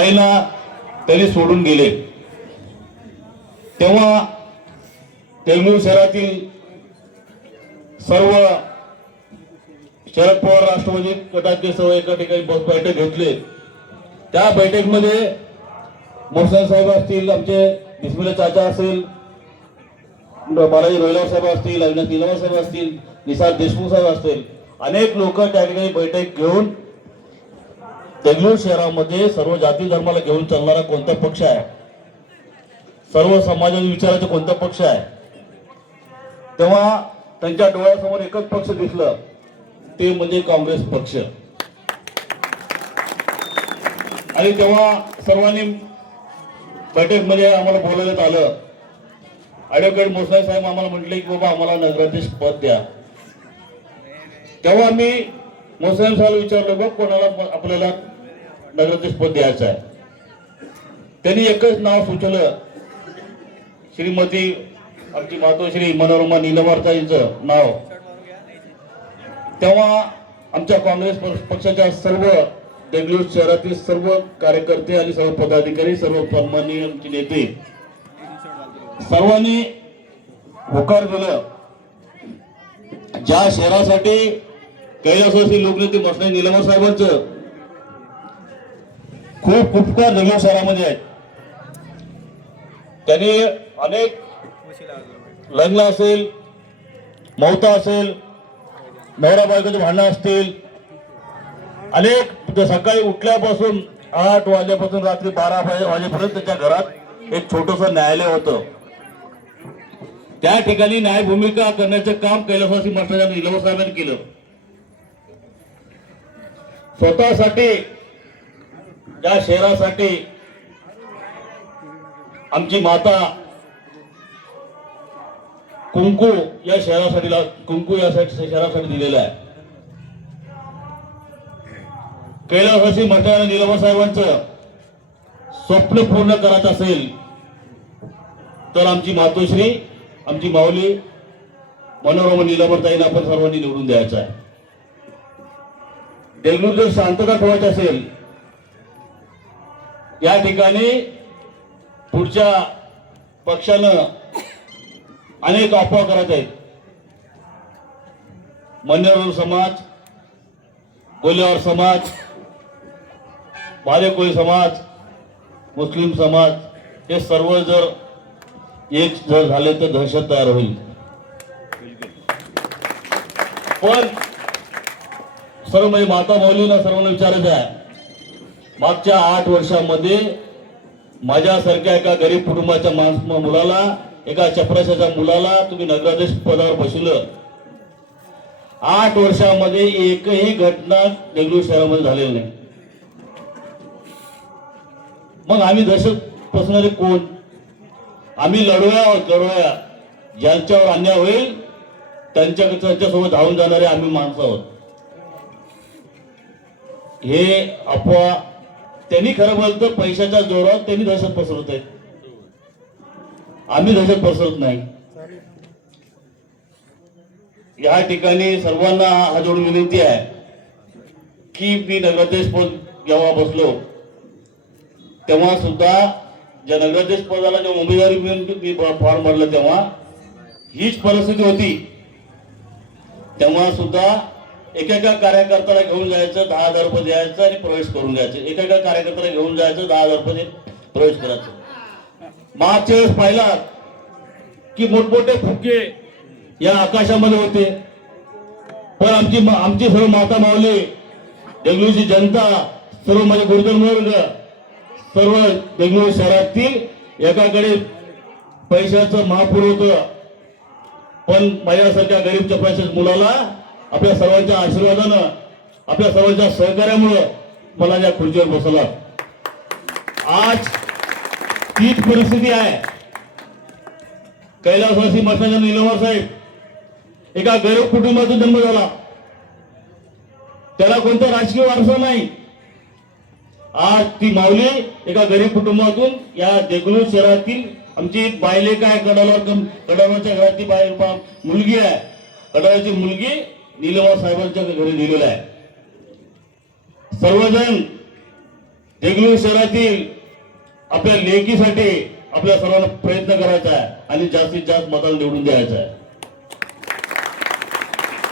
काहींना त्यांनी सोडून गेले। तेव्हा देगलूर शहरातील सर्व शरद पवार राष्ट्रवादी गटाचे सर्व एका ठिकाणी बैठक घेतली। त्या बैठकीमध्ये मोहसन साहेब असतील, आमचे बिस्मिल्ला चाचा असेल, बालाजी रोहिला साहेब असतील, अविनाश निलमा साहेब असतील, निसार देशमुख साहेब असतील, अनेक लोक त्या ठिकाणी बैठक घेऊन देगलूर शहरामध्ये सर्व जाती धर्माला घेऊन चालणारा कोणता पक्ष आहे, सर्व समाजाच्या विचाराचा कोणता पक्ष आहे, तेव्हा त्यांच्या डोळ्यासमोर एकच पक्ष दिसलं, ते म्हणजे काँग्रेस पक्ष। आणि तेव्हा सर्वांनी बैठकीमध्ये आम्हाला बोलवण्यात आलं। ॲडव्होकेट मोसाई साहेब आम्हाला म्हटले की बाबा आम्हाला नगराध्यक्ष पद द्या। तेव्हा मी मोसाई साहेब विचारलं बघ कोणाला आपल्याला नगराध्यक्ष पद द्यायचं आहे। त्यांनी एकच नाव सुचवलं, श्रीमती आमची मातोश्री मनोरमा निलमारताईंचं नाव। तेव्हा आमच्या काँग्रेस पक्षाच्या सर्व देगलूर शहरातील सर्व कार्यकर्ते आणि सर्व पदाधिकारी, सर्व सन्माननीय आमचे नेते सर्वांनी होकार दिलं। ज्या शहरासाठी कैलासवासी लोकनेते मोहसन निलमा साहेबांचं खूप उपकार देगलूर शहरामध्ये आहेत। त्यांनी अनेक लग्न असेल, मौता असेल, नवरा बायकोचे भांडणं असतील, अनेक सकाळी उठल्यापासून 8 वाजल्यापासून रात्री 12 वाजेपर्यंत त्याच्या घरात एक छोटंसं न्यायालय होतं। त्या ठिकाणी न्याय भूमिका करण्याचं काम कैलासवासी मोहसन निलमा साहेबांनी केलं। स्वतःसाठी, या शहरासाठी आमची माता कुंकू या शहरासाठी दिलेला आहे। कैलासवासी मोहसन निलमा साहेबांचं स्वप्न पूर्ण करायचं असेल तर आमची मातोश्री, आमची माऊली मनोरमा निलमाताईंना आपण सर्वांनी निवडून द्यायचं आहे। देगलूर जर शांतता ठेवायची असेल, या ठिकाणी पुढच्या पक्षानं अनेक अफवा करत आहेत। मन्यावर समाज, कोल्हेवार समाज, भालेकोळी समाज, मुस्लिम समाज हे सर्व जर एक जर झाले तर दहशत तयार होईल। पण सर्व म्हणजे माता माऊलींना सर्वांना विचारायचं आहे, मागच्या 8 वर्षामध्ये माझ्यासारख्या एका गरीब कुटुंबाच्या मुलाला, एका चपराशाच्या मुलाला तुम्ही नगराध्यक्ष पदावर बसवलं। 8 वर्षामध्ये एकही घटना देगलूर शहरामध्ये झालेली नाही। मग आम्ही दहशत पसरणारे कोण? आम्ही लढवया ज्यांच्यावर अन्याय होईल त्यांच्यासोबत धावून जाणारे आम्ही माणसं आहोत। हे अफवा त्यांनी खरं बोलतं पैशाच्या जोरावर त्यांनी दहशत पसरवत आहेत, आम्ही दहशत पसरवत नाही। या ठिकाणी सर्वांना हा जोडून विनंती आहे की मी नगराध्यक्ष पद जेव्हा बसलो तेव्हा सुद्धा ज्या नगराध्यक्ष पदाला जेव्हा उमेदवारी मी फॉर्म भरला तेव्हा हीच परिस्थिती होती। तेव्हा सुद्धा एकेका कार्यकर्त्याला घेऊन जायचं, 10,000 रुपये द्यायचं आणि प्रवेश करून द्यायचं। एकेका कार्यकर्त्याला घेऊन जायचं, 10,000 रुपये प्रवेश करायचं। मागच्या वेळेस पाहिला की मोठमोठे फुगे या आकाशामध्ये होते, पण आमची सर्व माता माऊली, देगलूरची जनता, सर्व माझे गुरुजन वर्ग, सर्व देगलूर शहरातील एकाकडे पैशाचं महापूर होतं, पण माझ्यासारख्या गरीब चपराशाच्या मुलाला आपल्या सर्वांच्या आशीर्वादानं, आपल्या सर्वांच्या सहकार्यामुळे मला या खुर्चीवर बसवला। आज तीच परिस्थिती आहे। कैलासवासी मोहसन निलमा साहेब एका गरीब कुटुंबाचा जन्म झाला, त्याला कोणता राजकीय वारसा नाही। आज ती माऊली एका गरीब कुटुंबातून या देगलूर शहरातील आमची बायले काय कडावरच्या घरातली मुलगी आहे, कडावरची मुलगी निलमा साहेबांच्या घरी दिलेला आहे। सर्वजण देगलूर शहरातील आपल्या लेकीसाठी आपल्या सर्वांना प्रयत्न करायचा आहे आणि जास्तीत जास्त मताला निवडून द्यायचा आहे.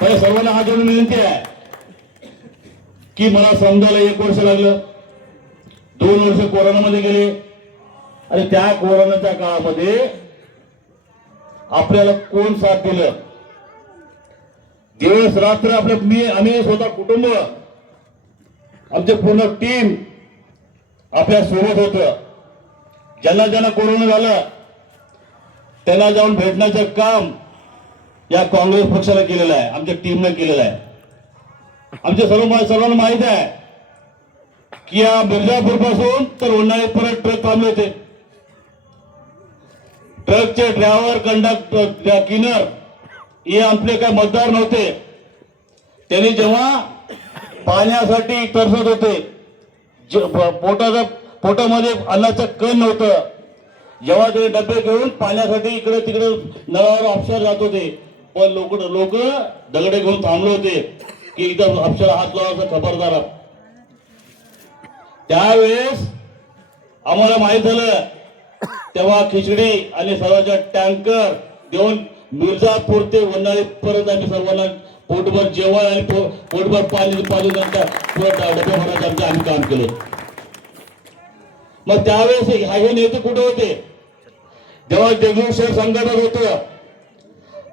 तर सर्वांना हात जोडून विनंती आहे की मला समजायला 1 वर्ष लागलं, 2 वर्ष कोरोनामध्ये गेले आणि त्या कोरोनाच्या काळामध्ये आपल्याला कोण साथ दिलं? दिवस रात्र आम्ही स्वतः कुटुंब, आमचे पूर्ण टीम आपल्या सोबत होतं. ज्यांना ज्यांना कोरोना झाला त्यांना जाऊन भेटण्याचं काम या काँग्रेस पक्षाला केलेलं आहे, आमच्या टीमने केलेलं आहे. आमच्या सर्वांना माहित आहे की या मिर्जापूर पासून तर उन्हाळ्यापर्यंत ट्रक थांबले होते. ट्रकचे ड्रायव्हर, कंडक्टर, क्लीनर हे आपले काय मतदार नव्हते. त्यांनी जेव्हा पाण्यासाठी तरसत होते, पोटामध्ये अन्नाचं कण नव्हतं, जेव्हा ते डबे घेऊन पाण्यासाठी इकडे तिकडे नळावर ऑफशोर जात होते, पण लोक दगडे घेऊन थांबले होते की इथं ऑफशोर हात लावायचा खबरदार. त्यावेळेस आम्हाला माहित झालं, तेव्हा खिचडी आणि सर्वांच्या टँकर देऊन मिर्जापूर ते वन्हाळी परत आम्ही सर्वांना पोटभर जेवण आणि पोटभर पाणी त्यांच्या डबे भरण्याचं आम्ही काम केलं. मग त्यावेळेस हे नेते कुठे होते? जेव्हा देगलूर शहर संघटन होतं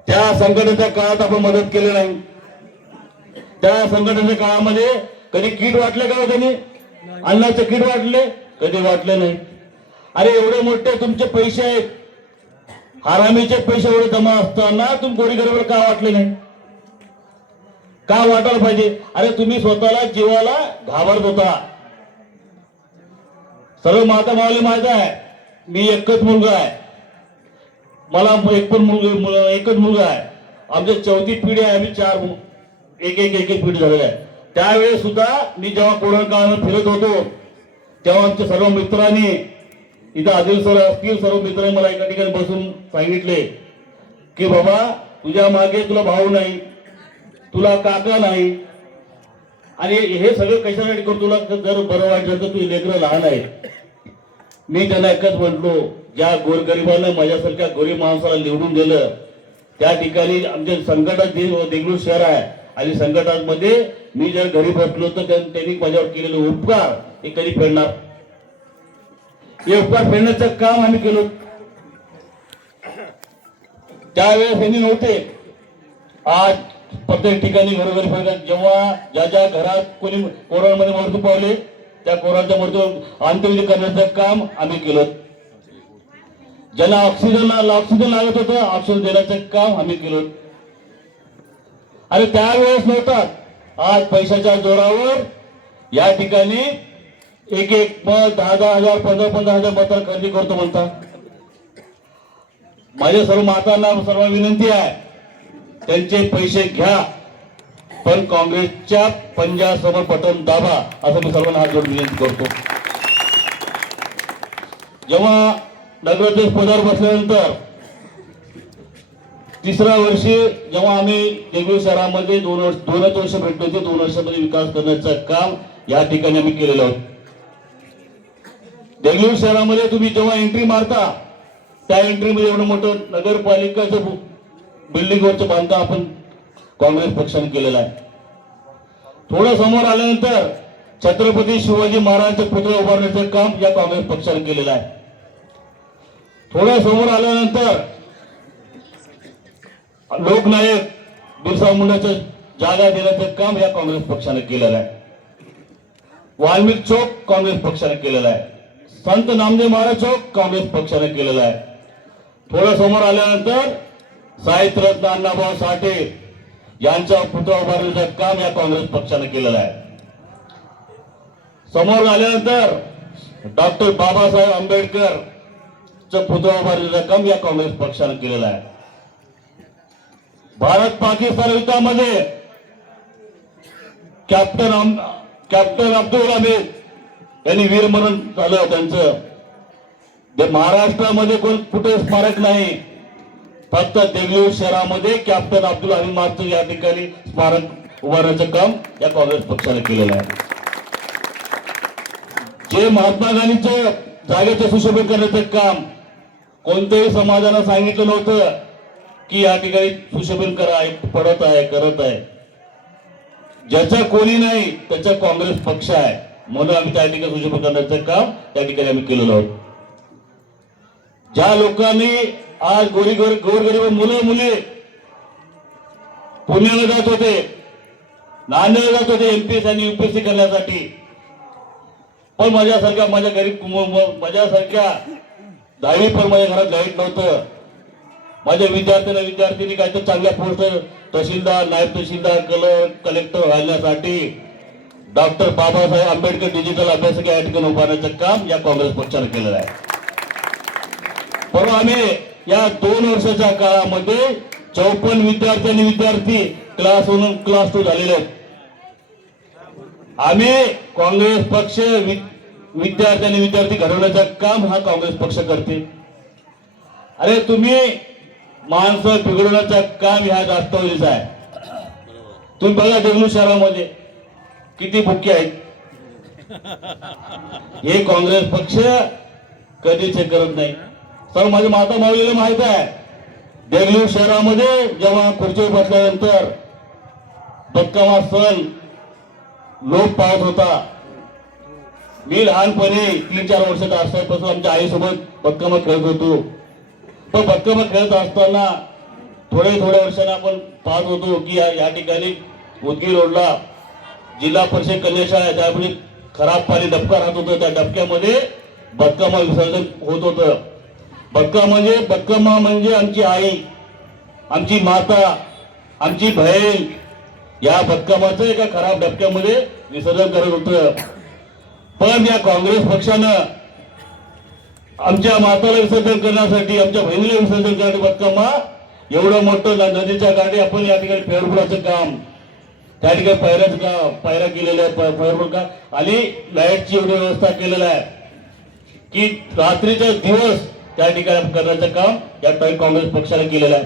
त्या संघटनेच्या काळात आपण मदत केली नाही. त्या संघटनेच्या काळामध्ये कधी किट वाटले का? त्यांनी अन्नाचे किट वाटले? कधी वाटले नाही. अरे एवढे मोठे तुमचे पैसे आहेत, हरामीचे पैसे एवढे जमा असताना तुम्ही गोरीगरीबाला का वाटले नाही? का वाटायला पाहिजे? अरे तुम्ही स्वतःला जीवाला घाबरत होता. सर्व माता मावली माहित आहे, मी एकच मुलगा आहे, मला एकच मुलगा आहे. आमची 4थी पिढी आहे, आम्ही 4 एक पिढी झालेली आहे. त्यावेळेस सुद्धा मी जेव्हा कोरोना काळात फिरत होतो तेव्हा आमच्या सर्व मित्रांनी, इथं आदिल सर असतील, सर्व मित्रांनी मला एका ठिकाणी बसून सांगितले की बाबा तुझ्या मागे तुला भाऊ नाही, तुला काका नाही, आणि हे सगळं कशासाठी करतो? तुला जर बरं वाईट झालं तर तुझी लेकरं लहान आहेत. मी त्यांना एकच म्हटलो, ज्या गोरगरिबांना माझ्यासारख्या गरीब माणसाला निवडून दिलं त्या ठिकाणी आमच्या संकटात देगलूर शहर आहे आणि संकटामध्ये मी जर घरी बसलो तर त्यांनी माझ्यावर केलेले उपकार हे कधी फेडणार? हे उपकार फेडण्याचं काम आम्ही केलं. त्यावेळेस त्यांनी नव्हते. आज प्रत्येक ठिकाणी घरोघरी फिरतात. जेव्हा ज्या घरात कोणी कोरोनामध्ये मृत्यू पावले त्या कोरोनाच्या मृत्यू अंत्यविधी करण्याचं काम आम्ही केलं. ज्यांना ऑक्सिजन लागत होतं ऑक्सिजन देण्याचं काम आम्ही केलं. अरे त्यावेळेस नव्हतात. आज पैशाच्या जोरावर या ठिकाणी एक मत 10,000 15,000 मतं खरेदी करतो म्हणता. माझ्या सर्व मातांना सर्व विनंती आहे, त्यांचे पैसे घ्या पण काँग्रेसच्या पंजासमोर बटन दाबा, असं मी सर्वांना हात जोडून विनंती करतो. जेव्हा नगराध्यक्ष पदावर बसल्यानंतर 3ऱ्या वर्षी जेव्हा आम्ही देगलूर शहरामध्ये 2.5 वर्ष भेटलो होते, 2 वर्षामध्ये विकास करण्याचं काम या ठिकाणी आम्ही केलेलं आहोत. देगलूर शहरामध्ये तुम्ही जेव्हा एंट्री मारता त्या एंट्रीमध्ये एवढं मोठं नगरपालिकाचं बिल्डिंगवरचं बांधकाम आपण काँग्रेस पक्षाने केलेलं आहे. थोडं समोर आल्यानंतर छत्रपती शिवाजी महाराजांचे पुतळे उभारण्याचं काम या काँग्रेस पक्षाने केलेलं आहे. थोडं समोर आल्यानंतर लोकनायक बिरसा मुंडाचं जागा देण्याचं काम या काँग्रेस पक्षाने केलेलं आहे. वाल्मिक चौक काँग्रेस पक्षाने केलेला आहे. संत नामदेव महाराज चौक काँग्रेस पक्षाने केलेला आहे. थोडं समोर आल्यानंतर साहित्यरत्न अण्णाभाऊ साठे यांचा पुतळा उभारण्याचं काम या काँग्रेस पक्षाने केलेलं आहे. समोर आल्यानंतर डॉक्टर बाबासाहेब आंबेडकर पुतळा उभारण्याचं काम या काँग्रेस पक्षाने केलेलं आहे. भारत पाकिस्तान युद्धामध्ये कॅप्टन अब्दुल हमीद यांनी वीरमरण झालं त्यांचं. महाराष्ट्रामध्ये कोण कुठे स्मारक नाही, फक्त देगलूर शहरामध्ये कॅप्टन अब्दुल हमीद मास्टर या ठिकाणी स्मारक उभारण्याचं काम या काँग्रेस पक्षाने केलेलं आहे. जे महात्मा गांधीच्या जागेचं सुशोभन करण्याचं काम कोणत्याही समाजानं सांगितलं नव्हतं की या ठिकाणी सुशोभन करा, पडत आहे, करत आहे. ज्याचा कोणी नाही त्याचा काँग्रेस पक्ष आहे, म्हणून आम्ही त्या ठिकाणी सुशोभन करण्याचं काम त्या ठिकाणी आम्ही केलेलं आहोत. ज्या लोकांनी आज गोरगरीब मुलं मुली पुण्याला जात होते, नांदेडला जात होते एमपीएससी आणि यूपीएससी करण्यासाठी, पण माझ्यासारख्या माझ्यासारख्या 10वी पण माझ्या घरात लाईट नव्हतं. माझ्या विद्यार्थ्यांनी काय तर चांगल्या पोस्ट तहसीलदार, नायब तहसीलदार, कलेक्टर व्हायसाठी डॉक्टर बाबासाहेब आंबेडकर डिजिटल अभ्यासिका या ठिकाणी उभारण्याचं काम या काँग्रेस पक्षाने केलेलं आहे. परवा आम्ही या 2 वर्षाच्या काळामध्ये 54 विद्यार्थी क्लास 1 आणि क्लास 2 झालेले आहेत. आम्ही काँग्रेस पक्ष विद्यार्थी घडवण्याचं काम हा काँग्रेस पक्ष करते. अरे तुम्ही माणसं बिघडवण्याचं काम ह्या राष्ट्रवादीचं आहे. तुम्ही बघा देगलूर शहरामध्ये किती भुके आहेत. हे काँग्रेस पक्ष कधीच हे करत नाही. सर माझ्या माता माऊलीला माहित आहे, देगलूर शहरामध्ये जेव्हा खुर्चीवर बसल्यानंतर बदकामा सण लोक पाहत होता. मी लहानपणी 3-4 वर्षाचा असल्यापासून आमच्या आईसोबत बदकामा खेळत होतो. पण बदकामा खेळत असताना थोड्या वर्षांना आपण पाहत होतो की या ठिकाणी उदगीर रोडला जिल्हा परिषद कन्या शाळा आहे, त्यामुळे खराब पाणी डबका राहत होतं. त्या डबक्यामध्ये बदकामा विसर्जन होत होतं. बदकामा म्हणजे आमची आई, आमची माता, आमची बहीण या बदकामाचं एका खराब डबक्यामध्ये विसर्जन करत होतं. पण या काँग्रेस पक्षानं आमच्या माताला विसर्जन करण्यासाठी, आमच्या बहिणीला विसर्जन करण्यासाठी बदकामा एवढं मोठं नदीच्या काठी आपण या ठिकाणी फेरफुलाचं काम, त्या ठिकाणी पायऱ्या केलेल्या आहे, फेरफुल आणि लाईटची एवढी व्यवस्था केलेलं आहे की रात्रीचा दिवस त्या ठिकाणी करण्याचं काम या काँग्रेस पक्षाने केलेलं आहे.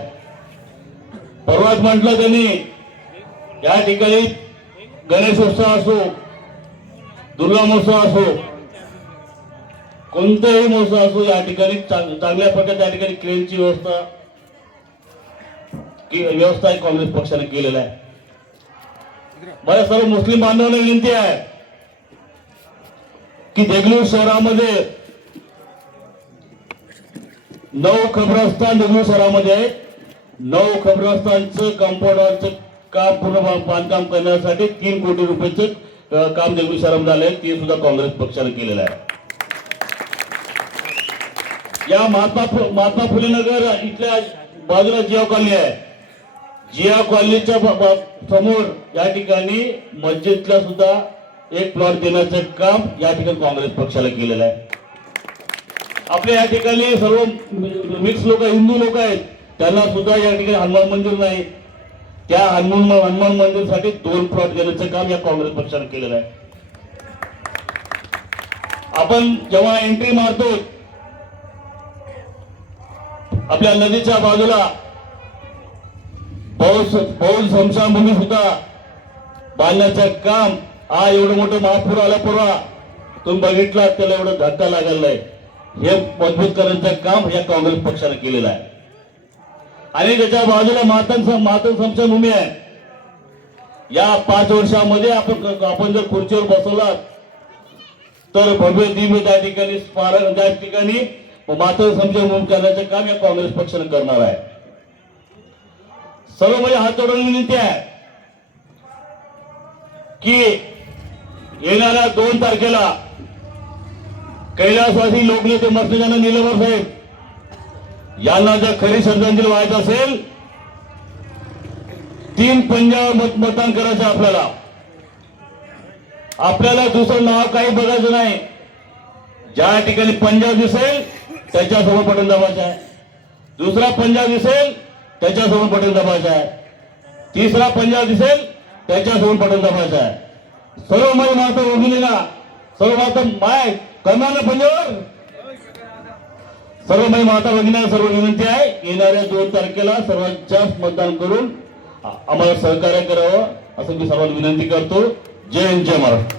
परवाच म्हटलं त्यांनी या ठिकाणी गणेशोत्सव असो, दुर्गा महोत्सव असो, कोणताही महोत्सव असो, या ठिकाणी चांगल्या प्रकारे त्या ठिकाणी क्रेनची व्यवस्था काँग्रेस पक्षाने केलेला आहे. माझ्या सर्व मुस्लिम बांधवांना विनंती आहे की देगलूर शहरामध्ये 9 खबरस्थान देगलूर शहरामध्ये आहेत. 9 खबरस्थानचं कंपाऊंडरचं काम पूर्ण बांधकाम करण्यासाठी 3 कोटी रुपयाचं काम देगलूर शहरामध्ये आलंय. ते सुद्धा काँग्रेस पक्षाने केलेलं आहे. या महात्मा फुले नगर इथल्या बाजूला जिया कॉलनी आहे. जिया कॉलनीच्या समोर या ठिकाणी मस्जिदला सुद्धा एक प्लॉट देण्याचं काम या ठिकाणी काँग्रेस पक्षाला केलेलं आहे. आपल्या या ठिकाणी सर्व मिक्स लोक, हिंदू लोक आहेत, त्यांना सुद्धा या ठिकाणी हनुमान मंदिर नाही. त्या हनुमान मंदिरसाठी 2 प्लॉट देण्याचं काम या काँग्रेस पक्षाने केलेलं आहे. आपण जेव्हा एंट्री मारतो आपल्या नदीच्या बाजूला बहुल स्मशानभूमी सुद्धा बांधण्याचं काम, हा एवढं मोठं महापूर आला परवा तुम्ही बघितला, त्याला एवढं धक्का लागलेला आहे. हे मजबूत करण्याचं काम या काँग्रेस पक्षाने केलेलं आहे. आणि त्याच्या बाजूला मातन स्मशानभूमी आहे. या 5 वर्षामध्ये आपण जर खुर्चीवर बसवलात तर भव्य दिव्य त्या ठिकाणी मातन स्मशानभूमी करण्याचं काम या काँग्रेस पक्षाने करणार आहे. सर्व म्हणजे हात जोडून विनंती आहे की येणाऱ्या 2 तारखेला कैलासवासी लोकनेते मर्तजाना निलंबर साहेब यांना जर खरी श्रद्धांजली व्हायचं असेल, 3 पंजाब मतदान करायचं. आपल्याला दुसरं नाव काही बघायचं नाही. ज्या ठिकाणी पंजाब दिसेल त्याच्यासमोर बटन दाबायचं आहे. दुसरा पंजाब दिसेल त्याच्यासमोर बटन दाबायचं आहे. तिसरा पंजाब दिसेल त्याच्यासमोर बटन दाबायचं आहे. सर्व माझी माता भगिनीला, सर्व माता माय कमाल पंजाब, सर्व माझी माता भगिनीला सर्व विनंती आहे, येणाऱ्या 2 तारखेला सर्वात जास्त मतदान करून आम्हाला सहकार्य करावं असं मी सर्वांना विनंती करतो. जय हिंद, जय महाराष्ट्र.